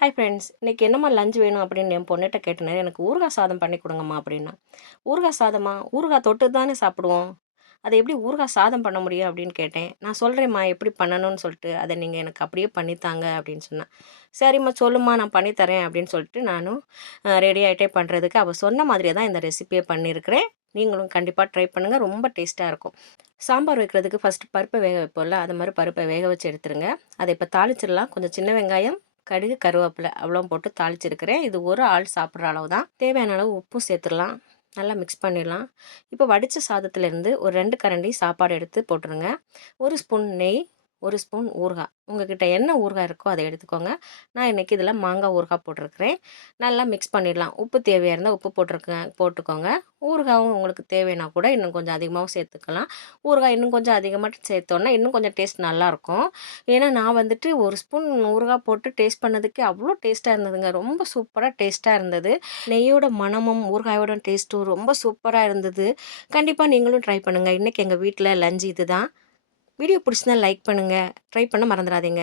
Hi friends, இன்றைக்கி என்னம்மா lunch வேணும் அப்படின்னு என் பொண்ணுகிட்ட கேட்டேன். எனக்கு ஊறுகாய் சாதம் பண்ணி கொடுங்கம்மா அப்படின்னா. ஊறுகாய் சாதமா? ஊறுகாய் தொட்டு தானே சாப்பிடுவோம். அதை எப்படி ஊறுகாய் சாதம் பண்ண முடியும் அப்படின்னு கேட்டேன். நான் சொல்கிறேம்மா எப்படி பண்ணணும்னு சொல்லிட்டு, அதை நீங்கள் எனக்கு அப்படியே பண்ணித்தாங்க அப்படின்னு சொன்னேன். சரிம்மா சொல்லுமா, நான் பண்ணித்தரேன் அப்படின்னு சொல்லிட்டு நானும் ரெடி ஆகிட்டே பண்ணுறதுக்கு அவள் சொன்ன மாதிரியே தான் இந்த ரெசிபியை பண்ணியிருக்கிறேன். நீங்களும் கண்டிப்பாக ட்ரை பண்ணுங்கள், ரொம்ப டேஸ்ட்டாக இருக்கும். சாம்பார் வைக்கிறதுக்கு ஃபஸ்ட்டு பருப்பை வேக வைப்போம்ல, அது மாதிரி பருப்பை வேக வச்சு எடுத்துருங்க. அதை இப்போ தாளிச்சிடலாம். கொஞ்சம் சின்ன வெங்காயம், கடுகு, கருவேப்பிலை அவ்வளோ போட்டு தாளிச்சிருக்கிறேன். இது ஒரு ஆள் சாப்பிட்ற அளவு தான். தேவையான அளவு உப்பும் சேர்த்துடலாம். நல்லா மிக்ஸ் பண்ணிடலாம். இப்போ வடித்த சாதத்துலேருந்து ஒரு 2 கரண்டி சாப்பாடு எடுத்து போட்டுருங்க. 1 ஸ்பூன் நெய், 1 ஸ்பூன் ஊறுகாய். உங்ககிட்ட என்ன ஊறுகாய் இருக்கோ அதை எடுத்துக்கோங்க. நான் இன்றைக்கி இதில் மாங்காய் ஊறுகாய் போட்டிருக்கிறேன். நல்லா மிக்ஸ் பண்ணிடலாம். உப்பு தேவையாக இருந்தால் உப்பு போட்டுக்கோங்க. ஊறுகாயும் உங்களுக்கு தேவைன்னா கூட இன்னும் கொஞ்சம் அதிகமாகவும் சேர்த்துக்கலாம். ஊறுகாய் இன்னும் கொஞ்சம் அதிகமாக சேர்த்தோன்னா இன்னும் கொஞ்சம் டேஸ்ட் நல்லாயிருக்கும். ஏன்னா நான் வந்துட்டு 1 ஸ்பூன் ஊறுகாய் போட்டு டேஸ்ட் பண்ணதுக்கே அவ்வளோ டேஸ்ட்டாக இருந்ததுங்க. ரொம்ப சூப்பராக டேஸ்ட்டாக இருந்தது. நெய்யோட மணமும் ஊறுகாயோட டேஸ்ட்டும் ரொம்ப சூப்பராக இருந்தது. கண்டிப்பாக நீங்களும் ட்ரை பண்ணுங்கள். இன்றைக்கி எங்கள் வீட்டில் லஞ்ச் இது தான். வீடியோ பிடிச்சிருந்தா லைக் பண்ணுங்கள். ட்ரை பண்ண மறந்துடாதீங்க.